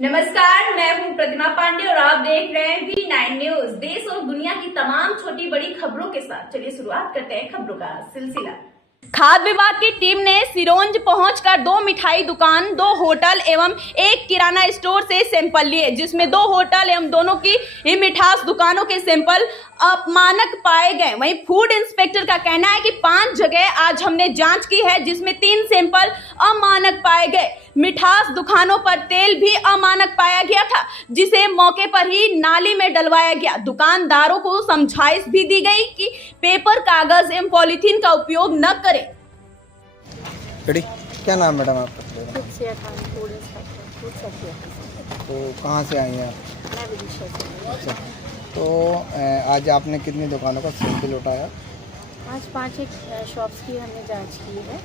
नमस्कार, मैं हूं प्रतिमा पांडे और आप देख रहे हैं V9 न्यूज। देश और दुनिया की तमाम छोटी बड़ी खबरों के साथ चलिए शुरुआत करते हैं खबरों का सिलसिला। खाद्य विभाग की टीम ने सिरोंज पहुंचकर 2 मिठाई दुकान, 2 होटल एवं 1 किराना स्टोर से सैंपल लिए, जिसमें 2 होटल एवं दोनों की मिठास दुकानों के सैंपल अपमानक पाए गए। वहीं फूड इंस्पेक्टर का कहना है कि 5 जगह आज हमने जांच की है, जिसमें 3 सैंपल अमानक पाए गए। मिठास दुकानों पर तेल भी अमानक पाया गया था, जिसे मौके पर ही नाली में डलवाया गया। दुकानदारों को समझाइश भी दी गई कि पेपर, कागज एवं पॉलीथीन का उपयोग न करें। क्या नाम मैडम आपका? Food inspector, food safety officer. तो कहाँ से आई हैं आप? मैं विदिशा से। अच्छा, तो आज आपने कितनी दुकानों का सैंपल उठाया? आज 5 शॉप्स की हमने जांच की है।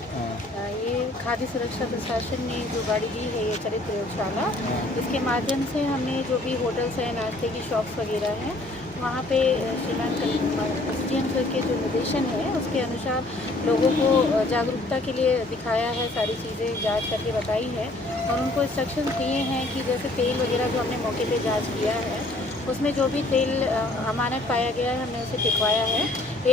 ये खाद्य सुरक्षा प्रशासन ने जो गाड़ी दी है, ये चलित प्रयोगशाला, इसके माध्यम से हमने जो भी होटल्स हैं, नाश्ते की शॉप्स वगैरह हैं, वहाँ पे श्रीमान SDM सर के जो निर्देशन है उसके अनुसार लोगों को जागरूकता के लिए दिखाया है, सारी चीज़ें जांच करके बताई है और उनको इंस्ट्रक्शन दिए हैं कि जैसे तेल वगैरह जो हमने मौके पे जांच किया है, उसमें जो भी तेल अमानक पाया गया है हमने उसे टिकवाया है।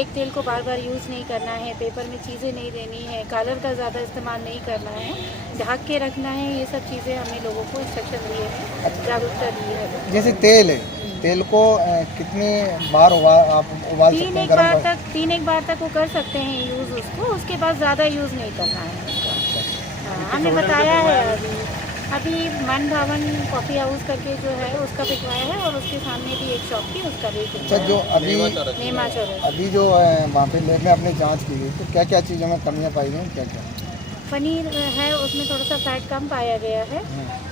एक तेल को बार बार यूज़ नहीं करना है, पेपर में चीज़ें नहीं देनी है, कलर का ज़्यादा इस्तेमाल नहीं करना है, ढक के रखना है, ये सब चीज़ें हमने लोगों को इंस्ट्रक्शन दिए हैं, जागरूकता दी है। जैसे तेल है, तेल को कितनी बार आप उबाल सकते हैं? तीन एक बार तक वो कर सकते हैं यूज़ उसको, उसके बाद ज़्यादा यूज़ नहीं करना है उसका। हाँ, हमने बताया है अभी मन भवन कॉफ़ी हाउस करके जो है उसका पिकवाया है और उसके सामने भी एक शॉप थी उसका भी। अच्छा, जो अभी जो वहाँ पे लैब में आपने जांच की गई, तो क्या क्या चीज़ों में कमियाँ पाई गई? क्या क्या? पनीर है, उसमें थोड़ा सा फैट कम पाया गया है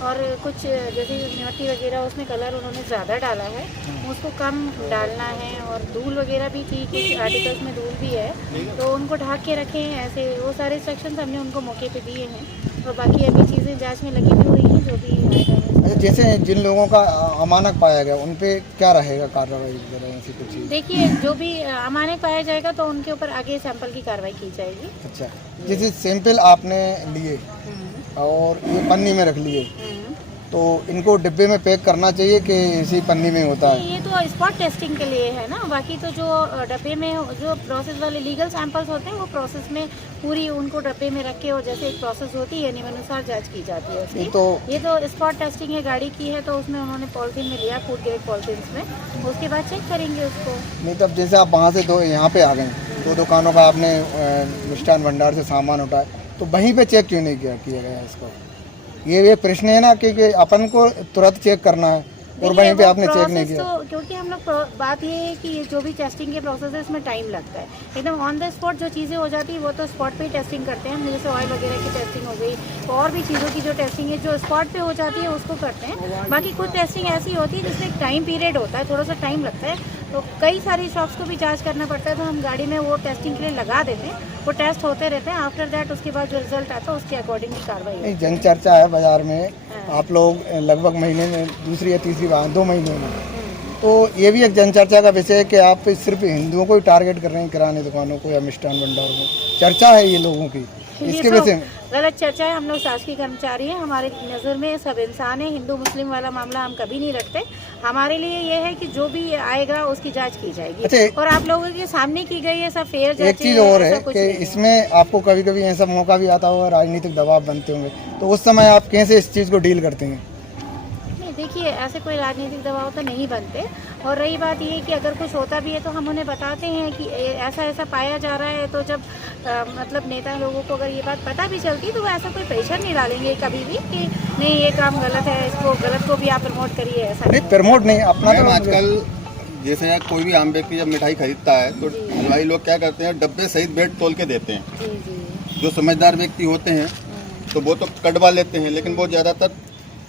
और कुछ जैसे मिट्टी वगैरह उसमें कलर उन्होंने ज़्यादा डाला है, उसको कम डालना है। और धूल वगैरह भी थी, कुछ आर्टिकल्स में धूल भी है, तो उनको ढक के रखें ऐसे। वो सारे इंस्ट्रक्शंस हमने उनको मौके पे दिए हैं और बाकी अभी चीज़ें जांच में लगी भी हुई हैं जो भी है। अच्छा, जैसे जिन लोगों का अमानक पाया गया उन पे क्या रहेगा कार्रवाई? ऐसी कुछ चीज़? देखिए, जो भी अमानक पाया जाएगा तो उनके ऊपर आगे सैंपल की कार्रवाई की जाएगी। अच्छा, जैसे सैंपल आपने लिए और ये पन्नी में रख लिए, तो इनको डिब्बे में पैक करना चाहिए कि इसी पन्नी में होता है? ये तो स्पॉट टेस्टिंग के लिए है ना, बाकी तो जो डब्बे में जो प्रोसेस वाले लीगल सैंपल्स होते हैं वो प्रोसेस में पूरी उनको डब्बे में रख के और जैसे एक प्रोसेस होती है नियमानुसार जांच की जाती है उसकी। ये तो स्पॉट टेस्टिंग है, गाड़ी की है, तो उसमें उन्होंने पॉलिथीन में लिया, फूड ग्रेड पॉलिथीन में, उसके बाद चेक करेंगे उसको। नहीं, तब जैसे आप वहाँ से यहाँ पे आ गए, 2 दुकानों का आपने मिष्ठान भंडार से सामान उठाया, तो वहीं पे चेक क्यों नहीं किया गया इसको? ये प्रश्न है ना कि अपन को तुरंत चेक करना है और वहीं पे आपने चेक नहीं किया। तो क्योंकि हम लोग बात ये है कि जो भी टेस्टिंग के प्रोसेस है इसमें टाइम लगता है, एकदम ऑन द स्पॉट जो चीज़ें हो जाती है वो तो स्पॉट पे ही टेस्टिंग करते हैं। जैसे ऑयल वगैरह की टेस्टिंग हो गई, तो और भी चीज़ों की जो टेस्टिंग है जो स्पॉट पे हो जाती है उसको करते हैं। बाकी कुछ टेस्टिंग ऐसी होती है जिसमें एक टाइम पीरियड होता है, थोड़ा सा टाइम लगता है, तो कई सारी शॉप्स को भी जांच करना पड़ता है, तो हम गाड़ी में वो टेस्टिंग के लिए लगा देते हैं, वो टेस्ट होते रहते हैं। आफ्टर दैट उसके बाद जो रिजल्ट आता है उसके अकॉर्डिंग की कार्रवाई। जन चर्चा है बाजार में, आप लोग लगभग महीने में दूसरी या तीसरी बार 2 महीने में, तो ये भी एक जन चर्चा का विषय है कि आप सिर्फ हिंदुओं को ही टारगेट कर रहे हैं, किराने दुकानों को या मिष्ठान भंडारों को। चर्चा है ये लोगों की, इसके विषय में गलत चर्चा है। हम लोग शासकीय कर्मचारी हैं, हमारे नज़र में सब इंसान है, हिंदू मुस्लिम वाला मामला हम कभी नहीं रखते। हमारे लिए ये है कि जो भी आएगा उसकी जांच की जाएगी। अच्छा, और आप लोगों के सामने की गई है सब फेयर जांच। एक चीज़ और है कि इसमें आपको कभी कभी ऐसा मौका भी आता होगा, राजनीतिक दबाव बनते होंगे, तो उस समय आप कैसे इस चीज़ को डील करते हैं? देखिए, ऐसे कोई राजनीतिक दबाव तो नहीं बनते। और रही बात ये कि अगर कुछ होता भी है तो हम उन्हें बताते हैं कि ऐसा ऐसा पाया जा रहा है, तो जब मतलब नेता लोगों को अगर ये बात पता भी चलती तो वो ऐसा कोई प्रेशर नहीं डालेंगे कभी भी कि नहीं ये काम गलत है, इसको गलत को भी आप प्रमोट करिए। ऐसा नहीं, प्रमोट नहीं अपना। तो आजकल जैसे कोई भी आम व्यक्ति जब मिठाई खरीदता है तो हलवाई लोग क्या करते हैं, डब्बे सहित वेट तोल के देते हैं। जी। जो समझदार व्यक्ति होते हैं तो वो तो कटवा लेते हैं, लेकिन वो ज़्यादातर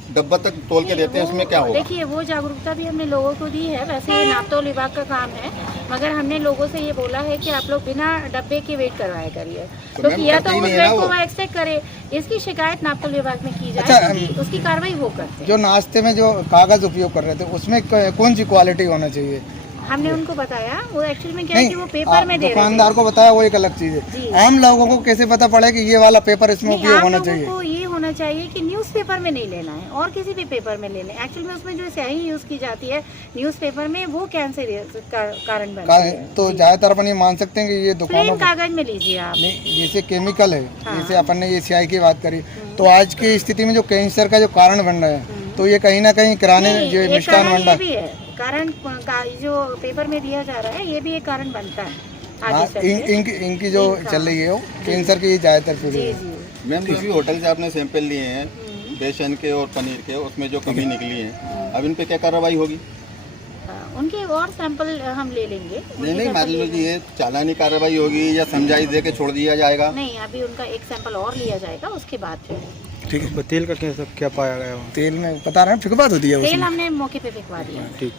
डब्बा तक तोल के देते हैं। इसमें क्या होगा? देखिए, वो जागरूकता भी हमने लोगों को दी है। वैसे ये नापतोल विभाग का काम है, मगर हमने लोगों से ये बोला है कि आप लोग बिना डब्बे के वेट करवाया करिए, क्योंकि या तो उस वेट को वो एक्सेप्ट करे, इसकी शिकायत नापतोल विभाग में की जाए। अच्छा, उसकी कार्रवाई वो करते हैं। जो नाश्ते में जो कागज़ उपयोग कर रहे थे उसमें कौन सी क्वालिटी होना चाहिए? हमने उनको बताया, वो एक्चुअली में क्या है कि वो पेपर में दे रहे थे। दुकानदार को बताया वो एक अलग चीज जी। है, आम लोगों को कैसे पता पड़े कि ये वाला पेपर इसमें नहीं, उपयोग आप होना लोगों चाहिए? को ये होना चाहिए कि न्यूज़पेपर में नहीं लेना है और किसी भी पेपर में ले लें। एक्चुअली में उसमें जो स्याही यूज की जाती है न्यूज़पेपर में, वो कैंसर कारण बनती है। तो ज्यादातर अपन ये मान सकते हैं कि ये दुकानों प्लेन कागज में लीजिए आप। नहीं, जैसे केमिकल है, हाँ। जैसे अपन ने ये स्याही की बात करी, तो आज की स्थिति में जो कैंसर का जो कारण बन रहा है, तो ये कहीं ना कहीं किराने नहीं, जो एक मिष्ठान कारण भंडार, ये भी है, कारण जो पेपर में दिया जा रहा है, ये भी एक कारण बनता है हाँ, आगे चल के। इनकी जो चल रही है वो कैंसर की ज्यादातर जी पीड़ित है। जी। मैम किसी होटल से आपने सैंपल लिए हैं बेसन के और पनीर के, उसमें जो कमी निकली है, अब इन पे क्या कार्रवाई होगी? उनके और सैंपल हम ले लेंगे। उनके नहीं सैंपल मान ले लीजिए ये चालानी कार्रवाई होगी या समझाइश दे के छोड़ दिया जाएगा? नहीं, अभी उनका एक सैंपल और लिया जाएगा, उसके बाद फिर ठीक है। तेल का क्या पाया गया वहाँ? तेल में बता रहे हैं फिकबात होती है तेल उसमें। हमने मौके पे फेंकवा दिया। ठीक।